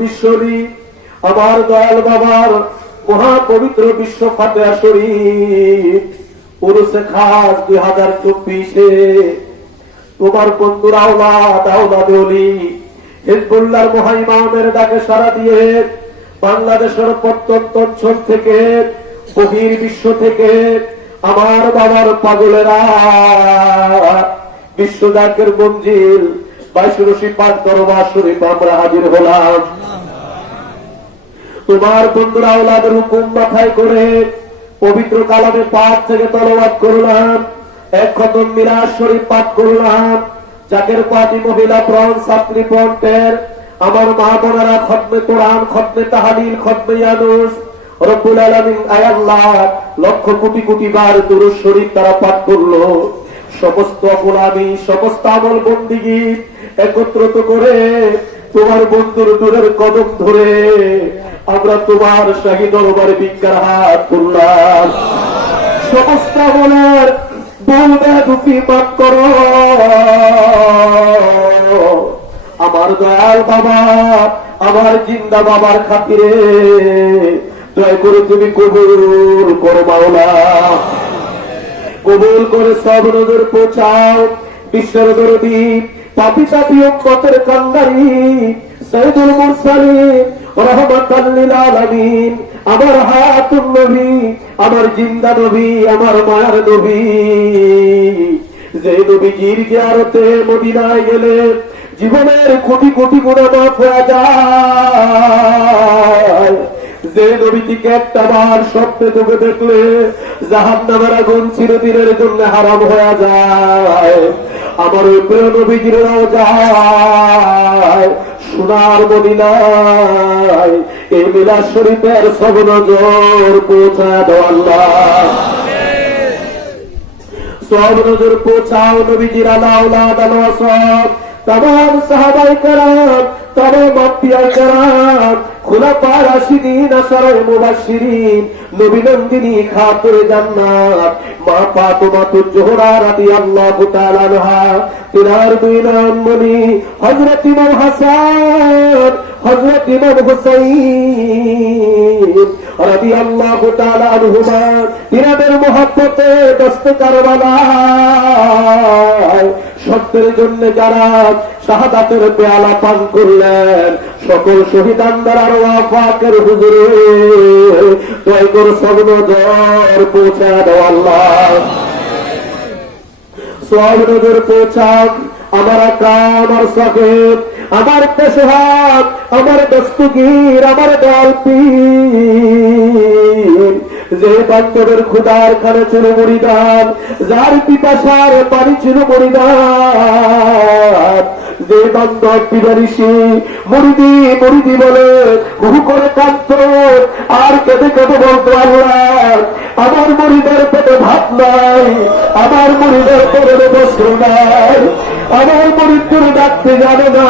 বিশ্বরী আমার দয়াল বাবার মহাপবিত্র বিশ্ব ফাতিহা শরীফ উরুসে খাস 2024-এ তোমার বন্ধুর আওলাদ ওলি হিজবুল্লাহর মহাইমামের ডাকে সাড়া দিয়ে বাংলাদেশের প্রত্যন্ত অঞ্চল থেকে বহির্বিশ্ব থেকে আমার বাবার পাগলেরা বিশ্বজাকের মঞ্জিল 22 পাঠ দরবার শরীফ আমরা হাজির হলাম। তোমার বন্ধুরা আওলাদের হুকুম মাথায় করে পবিত্র কালামে পাঠ থেকে তলাওয়াত করলাম, এক খতম মিলাদ শরীফ পাঠ করলাম। জাকের পার্টি মহিলা ব্রন ছাত্রী পন্টের আমার মা বোনেরা খতমে কোরআন, খতমে তাহলিল, খতমে ইয়ানুস রব্বুল আলামিন আল্লাহ লক্ষ কোটি কোটি বার দুরূদ শরীফ তারা পাঠ করলো। সমস্ত গোলামি, সমস্ত আমল বন্দিগি একত্রিত করে তোমার বন্ধুর দূরের কদম ধরে আমরা তোমার শাহী দরবারে ভিক্ষার হাত তুললাম। সমস্ত আমলের বলবে দুঃখী মাফ করো আমার দয়াল বাবা, আমার জিন্দা বাবার খাতিরে দয়া করে তুমি কবুল করো মাওলা, কবুল করে সব নজর পৌঁছাও। বিশ্বের দরদি পাপি তাপি উম্মতের কান্দারি সাইয়্যিদুল মুরসালিন রাহমাতাল লিল আলামিন আমার হায়াতুন নবী, আমার জিন্দা নবী, আমার মায়ার নবী, যে নবীজির জিয়ারতে মদিনায় গেলে জীবনের কোটি কোটি গুনাহ মাফ হয়ে যায়, যে নবীটিকে একটা বার স্বপ্নে চোখে দেখলে জাহান্নামের আগুন চিরদিনের জন্য হারাম হয়ে যায়, আমার ওই প্রিয় নবীজির রওজায় সোনার মদিনায় এই মিলাদ শরীফের সব নজর পৌঁছায় দাও আল্লাহ, সব নজর পৌঁছাও। নবীজির আওলাদ আল-ওয়াসাত तमाम साहबाए कराम, तमाम अंबियाए कराम, खुलाफा राशिदीन, अशरे मुबश्शिरीन, नबी नंदिनी खातुन जन्नत मा फातिमा ज़ोहरा রাদিয়াল্লাহু তাআলা আনহা, তিনার দুই নামনি হযরত ইমাম হাসান, হযরত ইমাম হুসাইন রাদিয়াল্লাহু তাআলা আনহুমা, তিনাদের মহব্বতে দস্তে কারবালায় সত্যের জন্য যারা শাহাদাতের পেয়ালা পান করলেন, সকল শহীদানদের আরওয়াহ পাকের হুজুরে দয়া করে সব নজর পৌঁছায় দাও আল্লাহ, সব নজর পৌঁছাও। আমার আকা, আমার সাহেব, আমার পেশহাত, আমার দস্তগীর, আমার দলপীর, যে বাচ্চাদের ক্ষুদার খানে ছিল মুরিদান, যার পিপাসার পানি ছিল মুরিদান, যে বান্দর পিবারিশি মুরিদি মুরিদি বলে হু করে কাঁদত আর কেঁদে কেঁদে বলতো আল্লাহ আমার মুরিদের পেটে ভাত নাই, আমার মুরিদের পেটে বস্ত্র নাই, আমার মুরিদ তোর ডাকতে জানে না,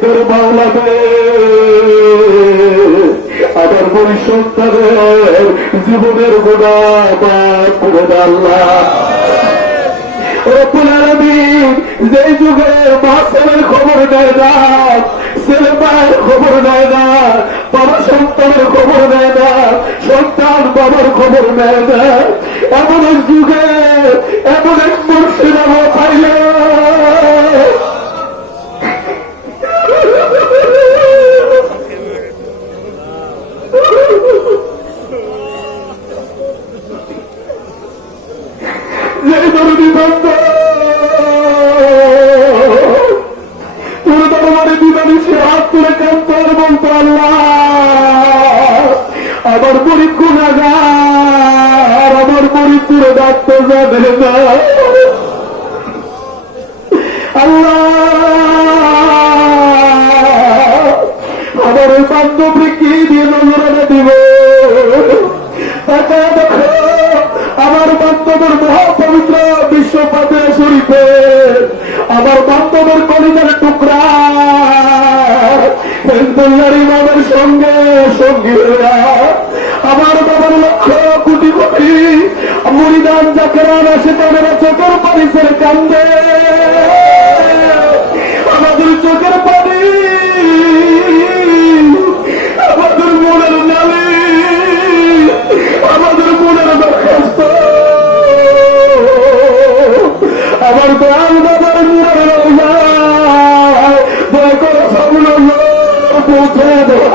তোর মাওলানা আমার মুরিদ সন্তানের জীবনের গুনাহ মাফ করে দাও আল্লাহ রব্বুল আলামিন। যে যুগে মা ছেলের খবর নেয় না, ছেলে মায়ের খবর নেয় না, বাবা সন্তানের খবর নেয় না, সন্তান বাবার খবর নেয় না, এমন এক যুগে এমন এক মুর্শিদ আমরা পাইলে যে দরদি বান্দা তোর দরবারে দিবানি সে হাত তুলে কাঁদতো আর বলতো আল্লাহ আমার মুরিদ গুনাহগার, আমার মুরিদ তোরে ডাকতে জানে না আল্লাহ, আমার ওই বান্ধবী কি দিয়ে নজরানা দিব, তাকে দেখো আমার বান্ধবের মহাপবিত্র বিশ্ব ফাতিহা শরীফে আমার বান্ধবের কলিজার টুকরা হিজবুল্লাহর ইমামের সঙ্গে সঙ্গী হইয়া আমার বাবার লক্ষ কোটি কোটি মুরিদান জাকেরান আসে তাদের চোখের পানি ছেড়ে কান্দে, আমাদের চোখের পানি পৌঁছে দেওয়া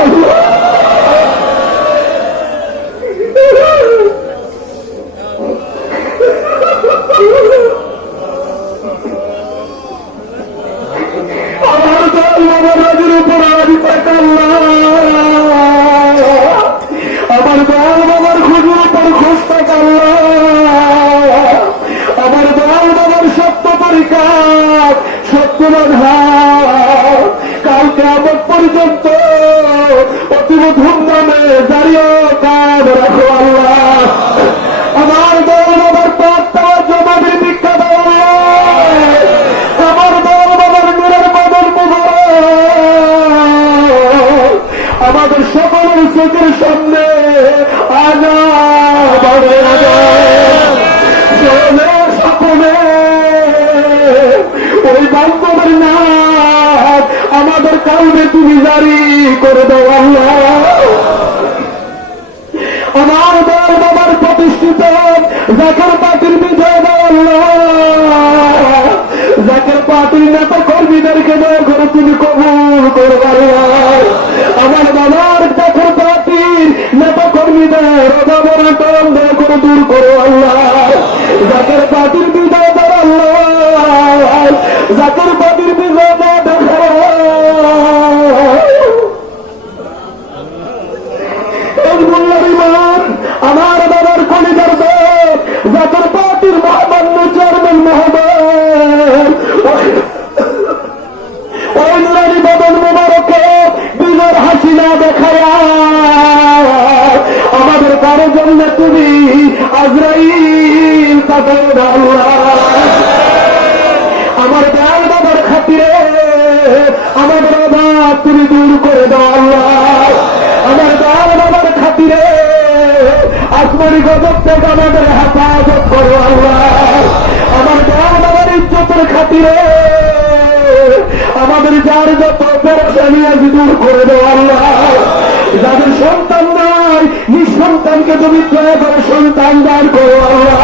আমার দল আমার নদীর উপর আদি আমার দল বাবার খুঁজুর উপর খোঁজ আমার দল বাবার সত্য পরীক্ষা সত্য বাধা কালকে আমার পর্যন্ত অতীব ধুমধামে দাঁড়িয়ে কাজ রাখো আল্লাহ আমার দল বাবার পথ দেওয়ার জমাদের ভিক্ষা দেওয়া আমার দল বাবার নূরের বদল আমাদের সকলের চোখের সামনে সকলে ওই বান্ধবের নাম আমাদের কাউকে তুমি জারি করে দাও আল্লাহ আমার দল বাবার প্রতিষ্ঠিত জাকের পার্টির বিজয় দাও আল্লাহ জাকের পার্টির নেতা কর্মীদেরকে দয়া করে তুমি কবুল করো আল্লাহ আমার বাবার জাকের পার্টির নেতা কর্মীদের অভাবনাটন দয়া করে দূর করো আল্লাহ জাকের পার্টির বিজয় দাও আল্লাহ জাকের পার্টির বিজয় দাও দেখো আমার বাবার কলিজার দেব জাকের পার্টির মহামান্য চেয়ারম্যান মহোদয় ওই নুরানি বদল মোবারকে বিজয়ের হাসি না দেখায়া আমাদের কারো জন্য তুমি আজরাইল পাঠাও না আল্লাহ আমার দয়াল বাবার খাতিরে আমাদের অভাব তুমি দূর করে দাও আল্লাহ আমার দয়াল বাবার খাতিরে আসমানি গজব থেকে আমাদের হেফাজত করো আল্লাহ আমার দয়াল বাবার ইজ্জতের খাতিরে আমাদের যার যত পেরেশানি আজ দূর করে দাও আল্লাহ যাদের সন্তান নাই নিঃসন্তানকে তুমি দয়া করে সন্তান দান করো আল্লাহ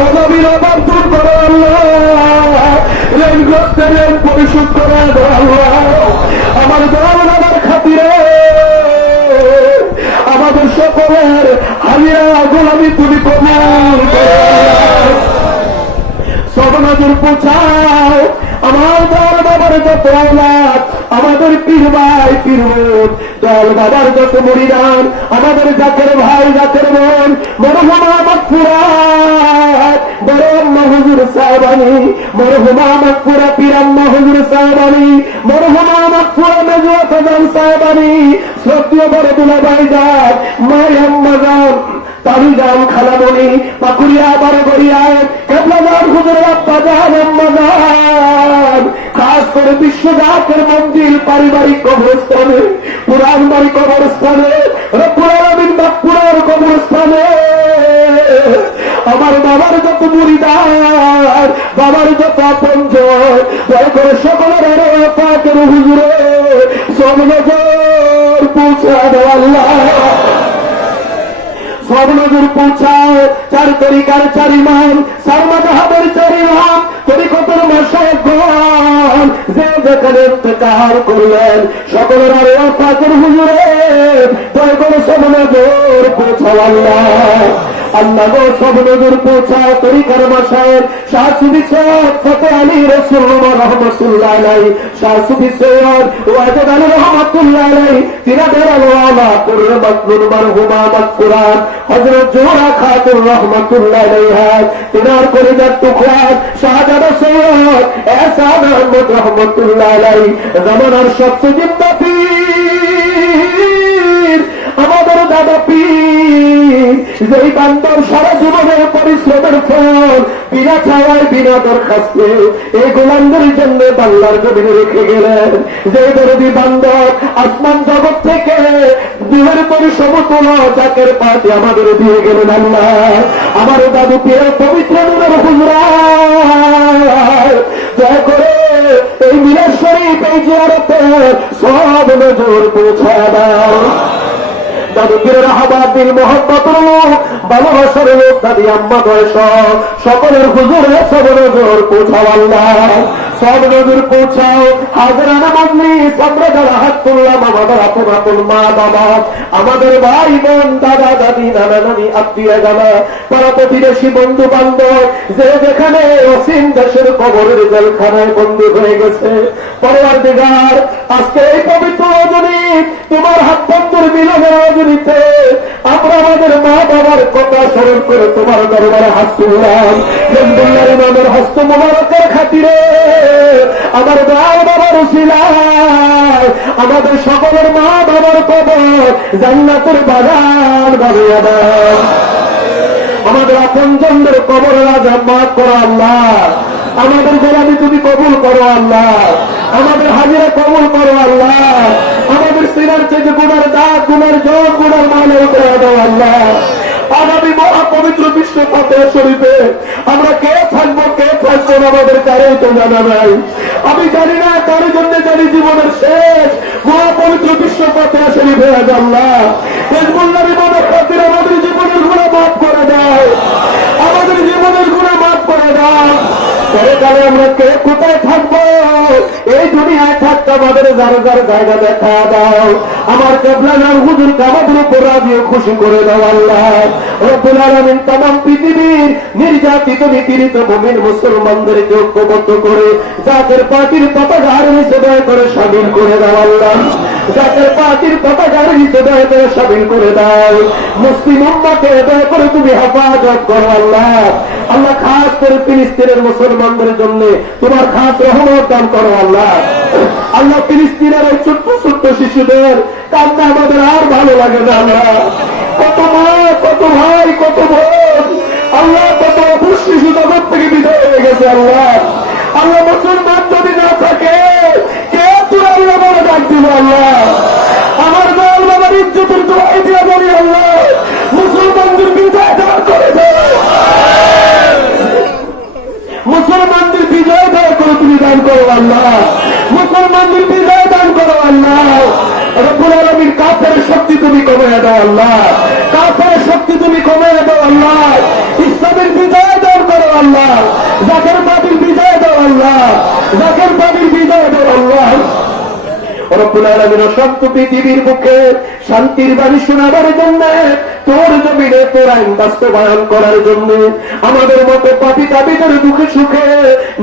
অভাবীর অভাব দূর করো আল্লাহ ঋণগ্রস্তের ঋণ পরিশোধ করে দাও আল্লাহ আমার দয়াল বাবার খাতিরে আমাদের সকলের হারিয়া গোলামি তুমি কবুল করো সব নজর পৌঁছাও আমার দল বাবার যত আওলাদ আমাদের পীর ভাই পীর বোন দল বাবার যত মুরিদান আমাদের জাতের ভাই জাতের বোন মরহুমা মাগফুরাত বড় আম্মা হুজুর সাহেবানি মরহুমা মাগফুরা পীর আম্মা হুজুর সাহেবানি মরহুমা মাগফুরা মেজুয়া ফাজান সাহেবানি শ্রদ্ধেয় বড় দুলাভাই জান মাই আম্মা জান তারি জান খালামণি পাকুড়িয়া বড় গড়িয়ায় কেবলাজান হুজুরের আব্বা জান আম্মা জান খাস করে বিশ্বজাতের মন্দির পারিবারিক কবরস্থানে পুরান বাড়ি কবরস্থানে রব্বুল আলামিন বাগপুরার কবরস্থানে আমার বাবার যত মুরিদার বাবার যত আপনজন দয়া করে সকলের পাকের হুজুরে সব নজর পৌঁছা দাও আল্লাহ সব নজর পৌঁছাও চার তরিকার চার ইমাম চার মাযহাবের চার ইমাম তরিকতের মাশায়েখগণ যে যেখানে ইন্তেকাল করলেন সকলের আরে পাকের হুজুরে দয়া করে সব নজর পৌঁছাও আল্লাহ আল্লাহ গো সব নজর পৌঁছাও তরিকার মাশায়েখ শাহ সুফি সৈয়দ ফতেহ আলী রাসূলুল্লাহ রাহমাতুল্লাহ আলাইহি শাহ সুফি সৈয়দ ওয়াজেদ আলী রাহমাতুল্লাহ আলাইহি তিনাদের আল্লাহ কুররে মাকবুল মারহুমা মাগফুরাত হযরত জোহরা খাতুন রাহমাতুল্লাহ আলাইহা তিনার কলিজার টুকরা শাহজাদা সৈয়দ এহসান আহমদ রাহমাতুল্লাহ আলাইহি জামানার সবচেয়ে জিন্দা পীর আমাদের দাদা পীর যেই বান্দর সারা জীবনের পরিশ্রমের ফল বিনা ছাওয়ায় বিনা দরখাস্তে এই গোলামদের জন্য বাংলার জমিনে রেখে গেলেন যে দরদি বান্দর আসমান জগৎ থেকে দুহের পরি সমতুল জাকের পাটি আমাদের দিয়ে গেলেন আল্লাহ আমার দাদু পীরের পবিত্র নূরের হুজরা দয়া করে এই মিলাদ শরীফ এই জিয়ারতে সব নজর পৌঁছা দাও দাদু পীরের আহ্বাদ দিল মোহাম্মতুর লোক ভালোবাসার লোক দাদি আম্মা বয়স সকলের হুজুরে সব নজর পৌঁছাও আল্লাহ সব নজর পৌঁছাও। হাজারানা মজলিস আমরা যারা হাত তুললাম, আমাদের আপন আপন মা বাবা, আমাদের ভাই বোন, দাদা দাদি, নানা নানি, আত্মীয় জানা, পাড়া প্রতিবেশী, বন্ধু বান্ধব, যে যেখানে অসীম দেশের কবরের জেলখানায় বন্দী হয়ে গেছে, পরওয়ারদিগার আজকে এই পবিত্র রজনী তোমার হাত বন্ধুর মিলনের রজনীতে আমরা আমাদের মা বাবার কথা স্মরণ করে তোমার দরবারে হাত তুললাম। হিজবুল্লাহ ইমামের হস্ত মোবারকের খাতিরে আমার মা বাবার উসিলায় আমাদের সকলের মা বাবার কবর জান্নাতের বাগান বানিয়ে দাও। আমাদের আপনজনদের কবরের আযাব মাফ করো আল্লাহ। আমাদের গোলামি তুমি কবুল করো আল্লাহ। আমাদের হাজিরা কবুল করো আল্লাহ। আমাদের সিনার থেকে গুনার দাগ, গুনার জল, গুনার মালে উঠে দাও আল্লাহ। আগামী মহাপবিত্র বিশ্ব ফাতিহা শরীফে আমরা কে থাকবো কে থাকবো না আমাদের কারোই তো জানা নাই। আমি জানি না কারো জন্য জানি জীবনের শেষ মহাপবিত্র বিশ্ব ফাতিহা শরীফে আজ আল্লাহ হিজবুল্লাহ ইমামের খাতিরে আমাদের জীবনের গুনাহ মাফ করে দাও। আমাদের জীবনের গুনাহ মাফ করে দাও। পরকালে আমরা কে কোথায় থাকবো, এই দুনিয়ায় থাকতে আমাদের যার যার জায়গা দেখা দাও। আমার কেবলার হুজুরকে আমাদের উপর রাজি খুশি করে দাও আল্লাহ রব্বুল আলামিন। तमाम পৃথিবীর নির্যাতিত নিপীড়িত মুমিন মুসলমানদেরকে ঐক্যবদ্ধ করে জাতীয় পার্টির পতাকার নিচে দয়া করে শামিল করে দাও আল্লাহ। জাতীয় পার্টির পতাকার নিচে দয়া করে শামিল করে দাও। মুসলিম উম্মতকে দয়া করে তুমি হেফাজত করো আল্লাহ। আল্লাহ খাস করে ফিলিস্তিনের মুসলমানদের জন্য তোমার খাস রহমত দান করো আল্লাহ। আল্লাহ ফিলিস্তিনের এই ছোট্ট ছোট্ট শিশুদের কান্না আমাদের আর ভালো লাগে না আল্লাহ। কত মা, কত ভাই, কত বোন, আল্লাহ কত অবুজ শিশু জগৎ থেকে বিদায় হয়ে গেছে আল্লাহ। আল্লাহ মুসলমান যদি না থাকে কে তুই আল্লাহ বলে ডাক দিব আল্লাহ। আমার দল বাবার ইজ্জতের দোয়াই দিয়ে বলি আল্লাহ মুসলমানদের বিজয় দান করে দাও। মুসলমানদের বিজয় দান করে তুমি দান করো আল্লাহ। মুসলমানদের বিজয় দান করো আল্লাহ। রব্বুল আলামিন কাফের শক্তি তুমি কমিয়ে দাও আল্লাহ। কাফের শক্তি তুমি কমিয়ে দাও আল্লাহ। ইসলামের বিজয় দান করো আল্লাহ। জাকের বাবির বিজয় দাও আল্লাহ। জাকের বাবির বিজয় দাও আল্লাহ। রব্বুল আলামিন অশান্ত পৃথিবীর বুকে শান্তির বাণী শোনাবার জন্য, তোর জমিনে তোর আইন বাস্তবায়ন করার জন্য, আমাদের মতো পাপী তাবিদের দুঃখে সুখে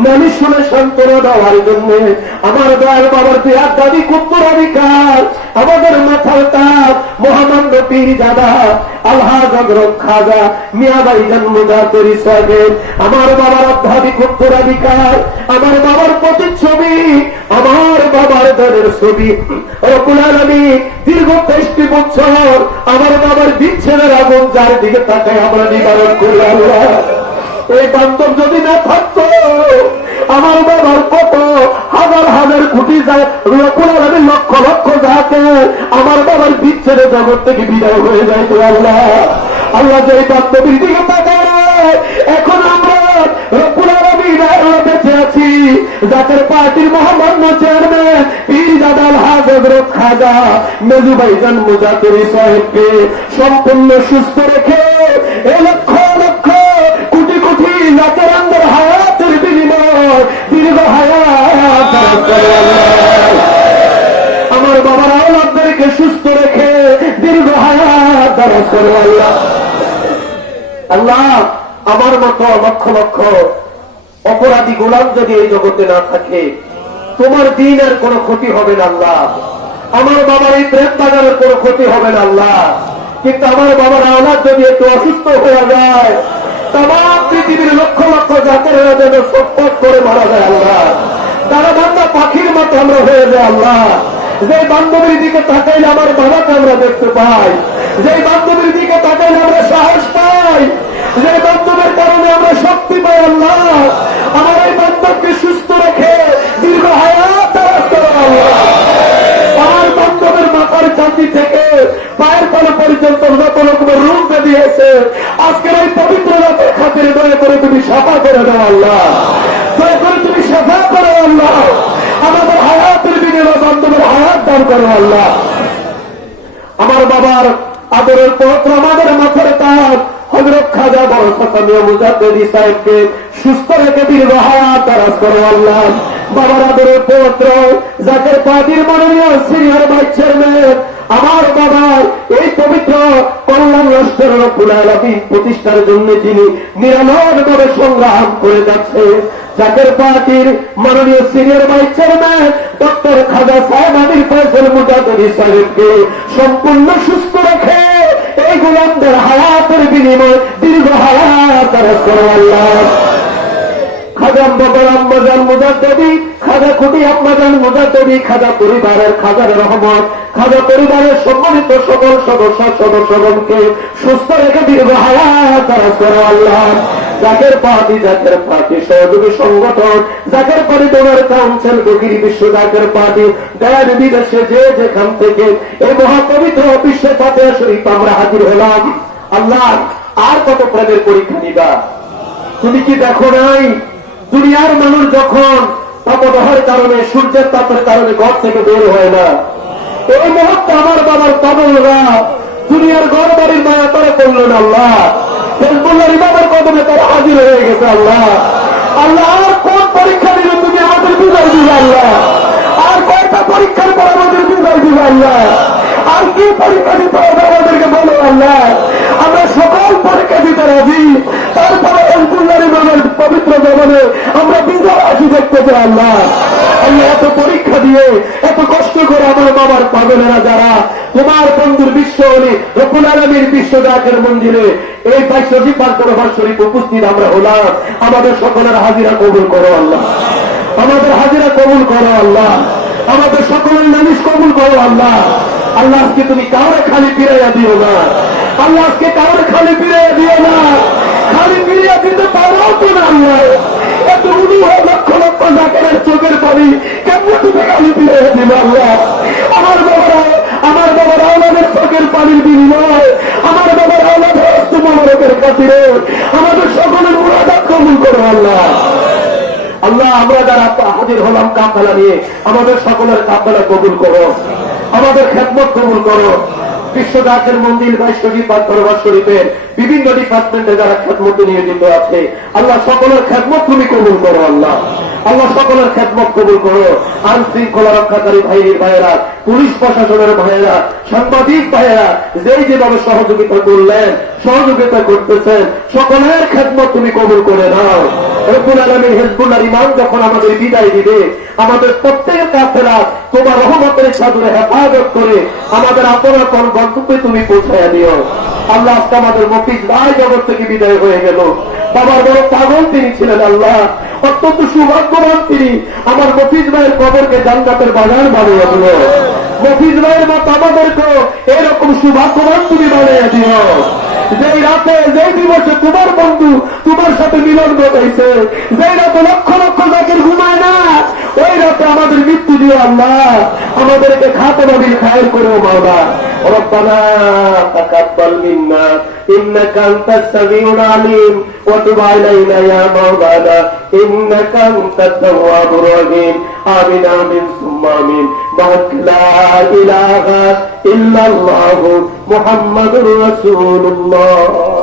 নালিশ শুনে সান্ত্বনা দেওয়ার জন্য, আমার দয়াল বাবার দেয়ার দাবি উত্তরাধিকার আমাদের মাথার তাপ মহামান্য পীরজাদা আলহাজ হযরত খাজা মিয়া ভাইজান মুজাহিদ সাহেব, আমার বাবার আধ্যাত্মিক উত্তরাধিকার, আমার বাবার প্রতিচ্ছবি, আমার বাবার দলের ছবি রব্বুল আলামিন দীর্ঘ 23 বছর আমার বাবার বিচ্ছেদের আগুন যার দিকে তাকায় আমরা নিবারণ করি আল্লাহ। এই বান্ধব যদি না থাকতো আমার বাবার কত হাজার হাজার কোটি রব্বুল আলামিন লক্ষ লক্ষ যাকে আমার বাবার বিচ্ছেদের জগৎ থেকে বিদায় হয়ে যাইতো আল্লাহ। আল্লাহ যে বান্ধবীর দিকে তাকায় এখন আমরা রব্বুল আলামিন বেঁচে আছি। জাতীয় পার্টির মহামান্য চেয়ারম্যান পীরজাদা আলহাজ হযরত খাজা মেজু ভাইজান মুজাহিদ সাহেবকে সম্পূর্ণ সুস্থ রেখে এই লক্ষ লক্ষ কোটি কোটি লাখের আন্দর হায়াতের বিনিময় দীর্ঘ হায়াত আমার বাবার আওলাদদেরকে সুস্থ রেখে দীর্ঘ হায়াত দারাজ করো আল্লাহ। আল্লাহ আমার মতো লক্ষ লক্ষ অপরাধী গোলাম যদি এই জগতে না থাকে তোমার দিনের কোনো ক্ষতি হবে না আল্লাহ। আমার বাবার এই প্রেম বাজারের কোনো ক্ষতি হবে না আল্লাহ। কিন্তু আমার বাবার আওলাদ যদি একটু অসুস্থ হয়ে যায় তামাম পৃথিবীর লক্ষ লক্ষ জাতের যেন ছটফট করে মারা যায় আল্লাহ। তারা বান্দা পাখির মতো আমরা হয়ে যায় আল্লাহ। যে বান্ধবীর দিকে তাকাইলে আমার বাবাকে আমরা দেখতে পাই, যে বান্ধবীর দিকে তাকাইলে আমরা সাহস পাই, যে বান্ধবের কারণে আমরা শক্তি পাই আল্লাহ। আমার এই বান্ধবকে সুস্থ রেখে দীর্ঘ হায়াত দারাজ করো আল্লাহ। আমার বান্ধবের মাথার চাঁদি থেকে পায়ের তলা পর্যন্ত যত রকমের রূপ দিয়েছে আজকের এই পবিত্র রাতের খাতিরে দয়া করে তুমি সাফা করে দাও আল্লাহ। দয়া করে তুমি সাফা করো আল্লাহ। আমাদের হায়াতের বিনিময়ে বান্ধবের হায়াত দান করো আল্লাহ। আমার বাবার আদরের পত্র আমাদের মাথার তাজ হযরত খাজা বড় চাচা মিয়া মুজাহিদ সাহেবকে সুস্থ রেখে দীর্ঘ হায়াত দারাজ করো আল্লাহ। বাবার আদরের পৌত্র জাকের পার্টির মাননীয় সিনিয়র ভাইস চেয়ারম্যান আমার বাবার এই পবিত্র কল্যাণ রাষ্ট্রের রব্বুল আলামিন প্রতিষ্ঠার জন্য যিনি নিরলসভাবে সংগ্রাম করে যাচ্ছে, জাকের পার্টির মাননীয় সিনিয়র ভাইস চেয়ারম্যান ডক্টর খাজা সাহেব আমির ফয়সাল মুজাদ্দিদ সাহেবকে সম্পূর্ণ সুস্থ রেখে এই গোলামদের হায়াতের বিনিময়ে দীর্ঘ হায়াত দারাজ করো আল্লাহ। খাজা বাবার আম্মাজান মুজাদ্দিদি, খাজা খুঁটি আম্মাজান মুজাদ্দিদি, খাজা পরিবারের খাজার রহমত, খাজা পরিবারের সম্মানিত সকল সদস্যগণকে সুস্থ রেখে দীর্ঘ হায়াত দারাজ করো আল্লাহ। জাকের পার্টি সহযোগী সংগঠন জাকের পার্টি ডোনার কাউন্সিল বগির বিশ্ব জাকের পার্টি দেশ বিদেশে যে যেখান থেকে এই মহাপবিত্র বিশ্বে ফাতিহা শরীফ আমরা হাজির হলাম। আল্লাহ আর কত প্রেমের পরীক্ষা নিবা? তুমি কি দেখো নাই দুনিয়ার মানুষ যখন তাপদাহের কারণে সূর্যের তাপের কারণে ঘর থেকে বের হয় না, এই মুহূর্তে আমার বাবার কদমরা দুনিয়ার ঘর বাড়ির মায়া তারা করলেন আল্লাহ, হেজবুল্লাহর ইমামের কদমে তারা হাজির হয়ে গেছে আল্লাহ। আল্লাহ আর কোন পরীক্ষা দিলে তুমি আমাদের বিজয় দিবে আল্লাহ? আর কয়টা পরীক্ষার পর আমাদের বিজয় দিবে আল্লাহ? আর কি পরীক্ষা দিতে হবে আমাদেরকে বলো আল্লাহ। আমরা সকল পরীক্ষা দিতে রাজি, তারপরে হেজবুল্লাহর ইমামের পবিত্র জমানে আমরা বিজয় আসি দেখতে চাই আল্লাহ। আল্লাহ এত পরীক্ষা দিয়ে এত কষ্ট করে আমার বাবার পাগলেরা যারা তোমার বন্ধুর বিশ্ব হলি রব্বুল আলামিন বিশ্ব জাকের মন্দিরে এই 22 পার দরবার শরীফ উপস্থিত আমরা হলাম, আমাদের সকলের হাজিরা কবুল করো আল্লাহ, আমাদের হাজিরা কবুল করো আল্লাহ, আমাদের সকলের নালিশ কবুল করো আল্লাহ। আল্লাহ আজকে তুমি কাউরে খালি ফিরাইয়া দিও না, আল্লাহ আজকে কাউরে খালি ফিরাইয়া দিও না, খালি ফিরিয়া দিতে পারো তো না আল্লাহ। এত লক্ষ লক্ষ জাকেরের চোখের পানি কেমন তুমি খালি ফিরাইয়া দিবে আল্লাহ। আমার বাবার আওলাদের চোখের পানির বিনিময়, আমার বাবার আওলাদের হস্ত মোবারকের খাতিরে আমাদের সকলের মুরাদাত কবুল করো আল্লাহ। আল্লাহ আমরা যারা হাজির হলাম কাফেলা নিয়ে আমাদের সকলের কাফেলা কবুল করো, আমাদের খেদমত কবুল করো। বিশ্ব জাকের মন্দির 22 পার দরবার শরীফের বিভিন্ন ডিপার্টমেন্টে যারা খেদমতে নিয়োজিত আছে আল্লাহ সকলের খেদমত তুমি কবুল করো আল্লাহ। আল্লাহ সকলের খেদমত কবুল করো। আইন শৃঙ্খলা রক্ষাকারী ভাইয়েরা, পুলিশ প্রশাসনের ভাইয়েরা, সাংবাদিক ভাইয়েরা যেভাবে সহযোগিতা করলেন, সহযোগিতা করতেছেন, সকলের খেদমত তুমি কবুল করে নাও। রব্বুল আলামিন হিজবুল্লাহর ইমাম যখন আমাদের বিদায় দিবে আমাদের প্রত্যেকের কাফেলা তোমার রহমতের চাদরে হেফাজত করে আমাদের আপন গন্তব্যে তুমি পৌঁছাইয়া দিও আল্লাহ। আজকে আমাদের মফিজ ভাই জগৎ থেকে বিদায় হয়ে গেল। বাবার বড় পাগল তিনি ছিলেন আল্লাহ, অত্যন্ত সৌভাগ্যবান তিনি। আমার মফিজ ভাইয়ের কবরকে জান্নাতের বাগান বানিয়ে দিল। মফিজ ভাইয়ের মতো আমাদেরকে এরকম সৌভাগ্যবান তুমি বানিয়ে দিও। যেই রাতে যেই দিবসে তোমার বন্ধু তোমার সাথে মিলন ঘটাইছে, যেই রাতে লক্ষ লক্ষ জাকের ঘুমায় না, ওই রাতে আমাদের মৃত্যু দিও আল্লাহ। আমাদেরকে খাতেমা বিল খায়ের করেও মাওলা। রব্বানা তাকাব্বাল মিন্না ইন্নাকা আনতাস সামিউল আলিম ওয়া তুব আলাইনা ইয়া মাওলানা ইন্নাকা আনতাত তাওয়াবুর রহিম। আমিন আমিন সুম্মা আমিন। লা ইলাহা ইল্লাল্লাহু মুহাম্মাদুর রাসূলুল্লাহ।